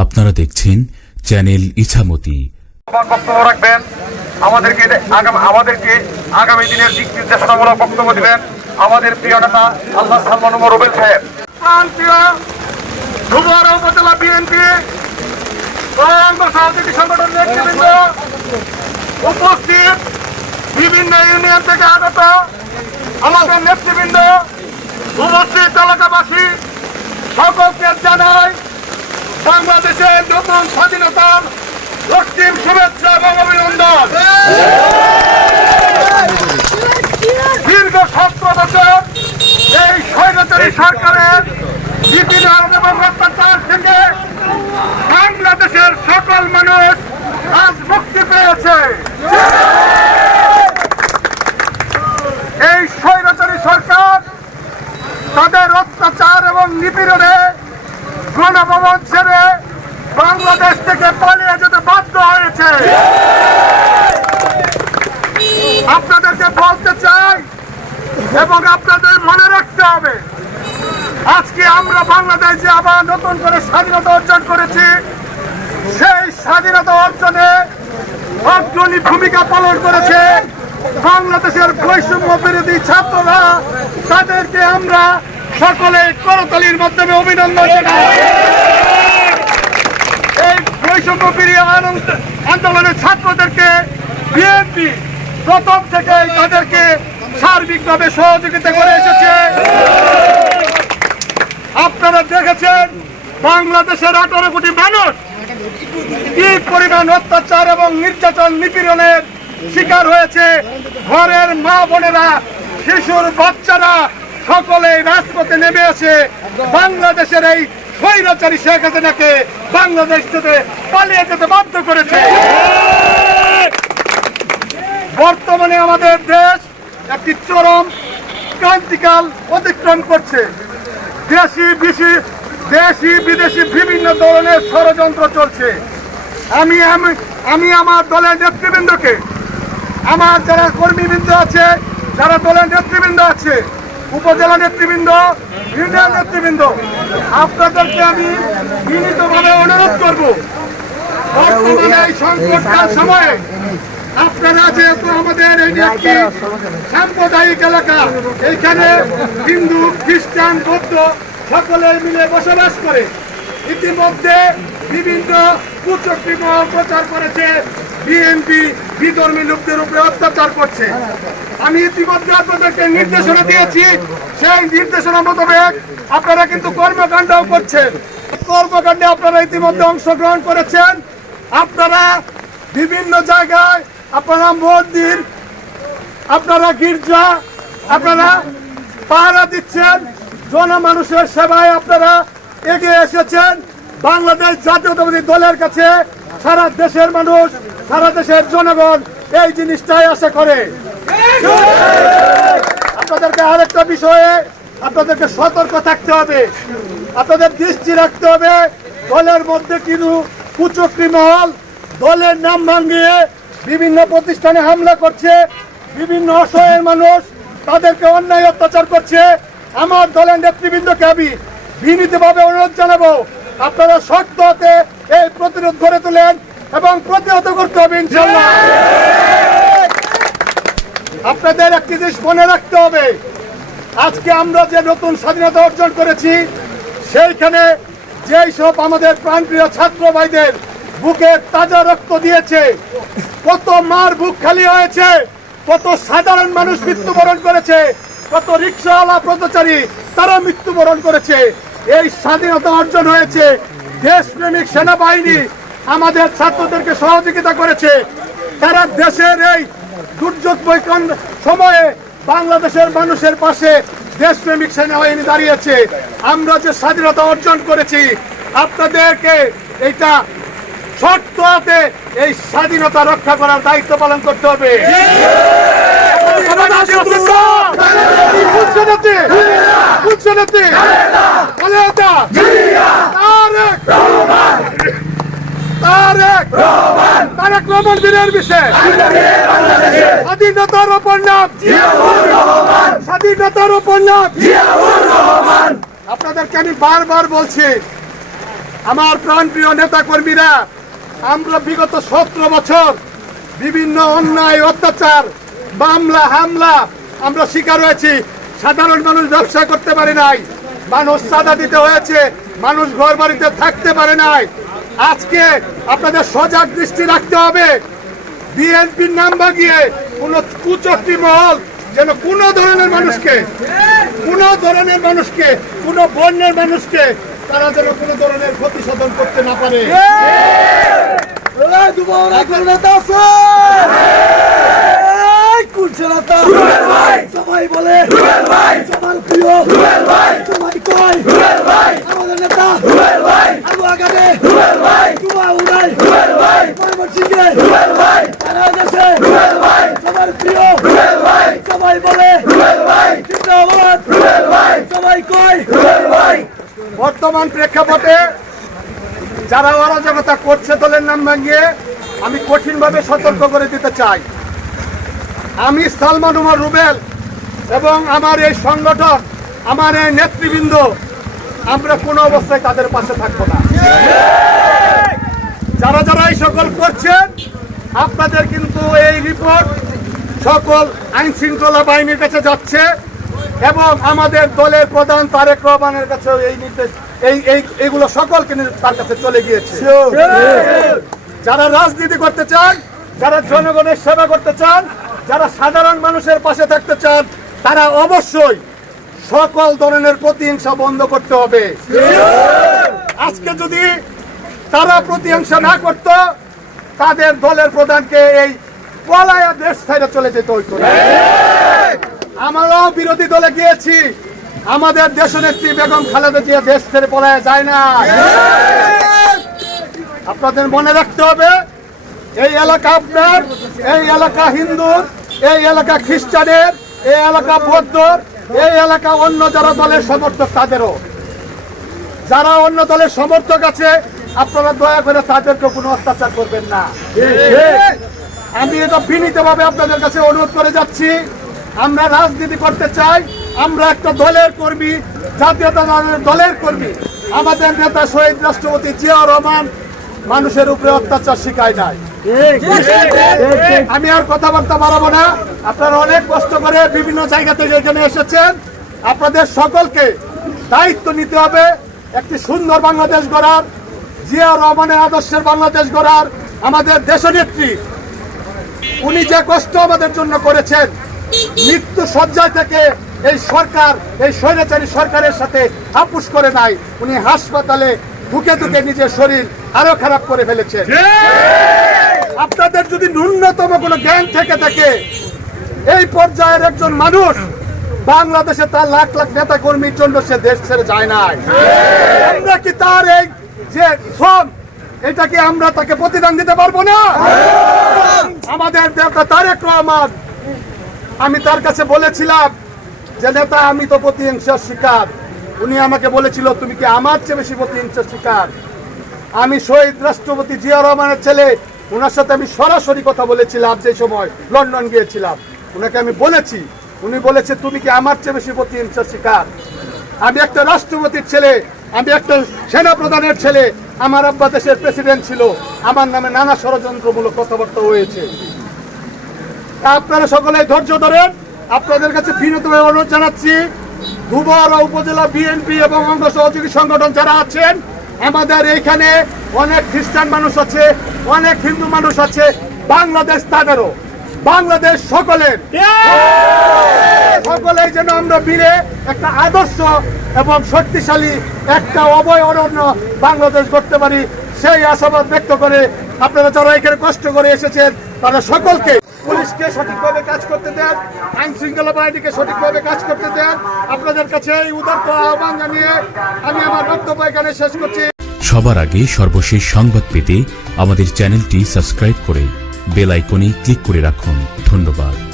আপনারা দেখছেন চ্যানেল ইছামতি। বক্তব্য রাখবেন। আমাদেরকে আগাম- আমাদেরকে আগামী দিনের দিক নির্দেশনামূলক বক্তব্য দিবেন আমাদের প্রিয় নেতা আল্লাহ সালমান উমর রুবেল সাহেব। প্রিয় ধুবরা উপজেলা বিএনপি সহযোগী সংগঠন নেতৃবৃন্দ উপস্থিত বিভিন্ন ইউনিয়ন থেকে আগত আমাদের নেতৃবৃন্দ উপস্থিত এলাকাবাসী সকলকে জানাই বাংলাদেশের নতুন স্বাধীনতার রক্তিম শুভেচ্ছা এবং অভিনন্দন। দীর্ঘ সতেরো বছর এই স্বৈরাচারী সরকারের নীতিরাজ এবং অত্যাচার থেকে বাংলাদেশের সকল মানুষ আজ মুক্তি পেয়েছে। এই স্বৈরাচারী সরকার তাদের অত্যাচার এবং নিপীড়নে গণভবন ছেড়ে বাংলাদেশ থেকে পালিয়ে যেতে বাধ্য হয়েছে। আপনাদেরকে বলতে চাই এবং আপনাদের মনে রাখতে হবে, আজকে আমরা বাংলাদেশে আবার নতুন করে স্বাধীনতা অর্জন করেছি, সেই স্বাধীনতা অর্জনে অগ্রণী ভূমিকা পালন করেছে বাংলাদেশের বৈষম্য বিরোধী ছাত্ররা। তাদেরকে আমরা সকলে করতালির মাধ্যমে অভিনন্দন এই বৈষম্য বিরোধী আনন্দ- আন্দোলনের ছাত্রদেরকে বিএনপি প্রথম থেকে তাদেরকে সার্বিকভাবে সহযোগিতা করে এসেছে। আপনারা দেখেছেন বাংলাদেশের আঠারো কোটি মানুষ কি পরিমাণ অত্যাচার এবং নির্যাতন নিপীড়নের শিকার হয়েছে। ঘরের মা বোনেরা, শিশুর বাচ্চারা সকলে রাজপথে নেমে এসে বাংলাদেশের এই স্বৈরাচারী শেখ হাসিনাকে বাংলাদেশ থেকে পালিয়ে যেতে বাধ্য করেছে। বর্তমানে আমাদের দেশ একটি চরম ক্রান্তিকাল অতিক্রম করছে। দেশি বিশি, দেশি বিদেশি বিভিন্ন ধরনের ষড়যন্ত্র চলছে। আমি আমি আমার দলের নেতৃবৃন্দকে, আমার যারা কর্মীবৃন্দ আছে, যারা দলের নেতৃবৃন্দ আছে উপজেলা নেতৃবৃন্দ, ইউনিয়ন নেতৃবৃন্দ, আপনাদেরকে আমি বিনীতভাবে অনুরোধ করব। বর্তমানে এই সংকটকাল সময়ে আপনারা যেহেতু আমাদের এই একটি সাম্প্রদায়িক এলাকা, এইখানে হিন্দু, খ্রিস্টান, বৌদ্ধ সকলে মিলে বসবাস করে, ইতিমধ্যে বিভিন্ন কুচক্রি মহল প্রচার করেছে। বিএনপি, বিধর্মী লোকদের উপরে অত্যাচার করছে। আমি ইতিমধ্যে আপনাদেরকে নির্দেশনা দিয়েছি, সেই নির্দেশনা মোতাবেক আপনারা কিন্তু কর্মকাণ্ডও করছেন। কর্মকাণ্ডে আপনারা ইতিমধ্যে অংশগ্রহণ করেছেন। আপনারা বিভিন্ন জায়গায় আপনারা মন্দির, আপনারা গির্জা, আপনারা পাহারা দিচ্ছেন। জনমানুষের সেবায় আপনারা এগিয়ে এসেছেন। বাংলাদেশ জাতীয়তাবাদী দলের কাছে সারা দেশের মানুষ, সারা দেশের জনগণ এই জিনিসটাই আশা করে। আপনাদেরকে আরেকটা বিষয়ে আপনাদেরকে সতর্ক থাকতে হবে। আপনাদের দৃষ্টি রাখতে হবে, দলের মধ্যে কিন্তু কুচক্রি মহল, দলের নাম ভাঙিয়ে বিভিন্ন প্রতিষ্ঠানে হামলা করছে, বিভিন্ন অসহায়ের মানুষ তাদেরকে অন্যায় অত্যাচার করছে। আমার দলের নেতৃবৃন্দকে আমি বিনীতভাবে অনুরোধ জানাব, আপনারা শক্ত হাতে এই প্রতিরোধ গড়ে তোলেন এবং প্রতিহত করতে হবে আপনাদের একটি জিনিস মনে রাখতে হবে, আজকে আমরা যে নতুন স্বাধীনতা অর্জন করেছি, সেইখানে যেই সব আমাদের প্রাণপ্রিয় ছাত্র ভাইদের বুকে তাজা রক্ত দিয়েছে, কত মার বুক খালি হয়েছে, কত সাধারণ মানুষ মৃত্যুবরণ করেছে, কত রিক্সাওয়ালা পথচারী তারা মৃত্যুবরণ করেছে, এই স্বাধীনতা অর্জন হয়েছে। দেশপ্রেমিক সেনাবাহিনী আমাদের ছাত্রদেরকে সহযোগিতা করেছে। তারা দেশের এই দুর্যোগ বৈকন সময়ে বাংলাদেশের মানুষের পাশে দেশপ্রেমিক সেনাবাহিনী দাঁড়িয়েছে। আমরা যে স্বাধীনতা অর্জন করেছি, আপনাদেরকে এটা হাতে এই স্বাধীনতা রক্ষা করার দায়িত্ব পালন করতে হবে। স্বাধীনতার নাম স্বাধীনতার নাম আপনাদেরকে আমি বারবার বলছি আমার প্রাণপ্রিয় নেতা কর্মীরা আমরা বিগত সতেরো বছর বিভিন্ন অন্যায় অত্যাচার মামলা হামলা আমরা শিকার হয়েছি সাধারণ মানুষ ব্যবসা করতে পারে নাই মানুষ চাঁদা দিতে হয়েছে মানুষ ঘর বাড়িতে থাকতে পারে নাই আজকে আপনাদের সজাগ দৃষ্টি রাখতে হবে বিএনপির নাম বাগিয়ে কোন কুচক্রি মহল যেন কোন ধরনের মানুষকে কোন ধরনের মানুষকে কোন বন্যের মানুষকে তারা যেন কোন ধরনের ক্ষতি সাধন করতে না পারে সবাই বলে সবার প্রিয় সবাই কয় আমাদের নেতা আবু আগামে দুয়া উড়াই ময়মনসিংহে সারা দেশে সবার প্রিয় সবাই বলে জিন্দাবাদ সবাই কয় বর্তমান প্রেক্ষাপটে যারা অরাজকতা করছে দলের নাম ভাঙিয়ে আমি কঠিনভাবে সতর্ক করে দিতে চাই আমি সালমান উমর রুবেল এবং আমার এই সংগঠন আমার এই নেতৃবৃন্দ আমরা কোনো অবস্থায় তাদের পাশে থাকব না। যারা যারা এই সকল করছেন আপনাদের কিন্তু এই রিপোর্ট সকল আইন শৃঙ্খলা বাহিনীর কাছে যাচ্ছে এবং আমাদের দলের প্রধান তারেক রহমানের কাছে এই নির্দেশ এই এই এইগুলো সকল কিন্তু তার কাছে চলে গিয়েছে। যারা রাজনীতি করতে চান যারা জনগণের সেবা করতে চান যারা সাধারণ মানুষের পাশে থাকতে চান, তারা অবশ্যই সকল ধরনের প্রতিহিংসা বন্ধ করতে হবে। আজকে যদি তারা প্রতিহিংসা না করত, তাদের দলের প্রধানকে এই পলায়া দেশ ছেড়ে চলে যেতে হইতো। আমরাও বিরোধী দলে গিয়েছি। আমাদের দেশনেত্রী বেগম খালেদা জিয়া দেশ ছেড়ে পলায় যায় না। আপনাদের মনে রাখতে হবে এই এলাকা আপনার, এই এলাকা হিন্দুর, এই এলাকা খ্রিস্টানের, এই এলাকা বৌদ্ধর, এই এলাকা অন্য যারা দলের সমর্থক তাদেরও। যারা অন্য দলের সমর্থক আছে, আপনারা দয়া করে তাদেরকে কোনো অত্যাচার করবেন না। আমি এটা বিনীতভাবে আপনাদের কাছে অনুরোধ করে যাচ্ছি, আমরা রাজনীতি করতে চাই, আমরা একটা দলের কর্মী জাতীয়তাবাদের দলের কর্মী। আমাদের নেতা শহীদ রাষ্ট্রপতি জিয়াউর রহমান মানুষের উপরে অত্যাচার শিখায় নাই। আমি আর কথাবার্তা বাড়াবো না। আপনারা অনেক কষ্ট করে বিভিন্ন জায়গা থেকে এখানে এসেছেন। আপনাদের সকলকে দায়িত্ব নিতে হবে একটি সুন্দর বাংলাদেশ গড়ার জিয়া রহমানের আদর্শের বাংলাদেশ গড়ার আমাদের দেশনেত্রী। উনি যে কষ্ট আমাদের জন্য করেছেন মৃত্যু সজ্জায় থেকে এই সরকার এই স্বৈরাচারী সরকারের সাথে আপুস করে নাই। উনি হাসপাতালে ঢুকে ঢুকে নিজের শরীর আরও খারাপ করে ফেলেছে। আপনাদের যদি ন্যূনতম কোনো জ্ঞান থেকে থাকে এই পর্যায়ের একজন মানুষ বাংলাদেশে তার লাখ লাখ নেতা কর্মীর জন্য সে দেশ ছেড়ে যায় নাই। আমরা কি তার এই যে শ্রম এটা কি আমরা তাকে প্রতিদান দিতে পারব না? আমাদের নেতা তারেক রহমান আমি তার কাছে বলেছিলাম যে নেতা আমি তো প্রতিহিংসার শিকার। উনি আমাকে বলেছিল, তুমি কি আমার চেয়ে বেশি প্রতি প্রতিহিংসার শিকার? আমি শহীদ রাষ্ট্রপতি জিয়া রহমানের ছেলে ওনার সাথে আমি সরাসরি কথা বলেছিলাম যে সময় লন্ডন গিয়েছিলাম। ওনাকে আমি বলেছি, উনি বলেছে, তুমি কি আমার চেয়ে বেশি প্রতি প্রতিহিংসার শিকার? আমি একটা রাষ্ট্রপতির ছেলে, আমি একটা সেনা প্রধানের ছেলে, আমার আব্বা দেশের প্রেসিডেন্ট ছিল, আমার নামে নানা ষড়যন্ত্রমূলক কথাবার্তা হয়েছে। আপনারা সকলে ধৈর্য ধরেন, আপনাদের কাছে বিনীতভাবে অনুরোধ জানাচ্ছি ধুবরা উপজেলা বিএনপি এবং অঙ্গ সহযোগী সংগঠন যারা আছেন, আমাদের এইখানে অনেক খ্রিস্টান মানুষ আছে, অনেক হিন্দু মানুষ আছে, বাংলাদেশ তাদেরও। বাংলাদেশ সকলের। সকলে যেন আমরা মিলে একটা আদর্শ এবং শক্তিশালী একটা অভয় অরণ্য বাংলাদেশ করতে পারি, সেই আশাবাদ ব্যক্ত করে আপনারা যারা এখানে কষ্ট করে এসেছেন, তারা সকলকে পুলিশকে সঠিকভাবে কাজ করতে দেন, আইন শৃঙ্খলা বাহিনীকে সঠিকভাবে কাজ করতে দেন। আপনাদের কাছে এই উদার্ত আহ্বান জানিয়ে আমি আমার বক্তব্য এখানে শেষ করছি। সবার আগে সর্বশেষ সংবাদ পেতে আমাদের চ্যানেলটি সাবস্ক্রাইব করে বেল আইকনে ক্লিক করে রাখুন। ধন্যবাদ।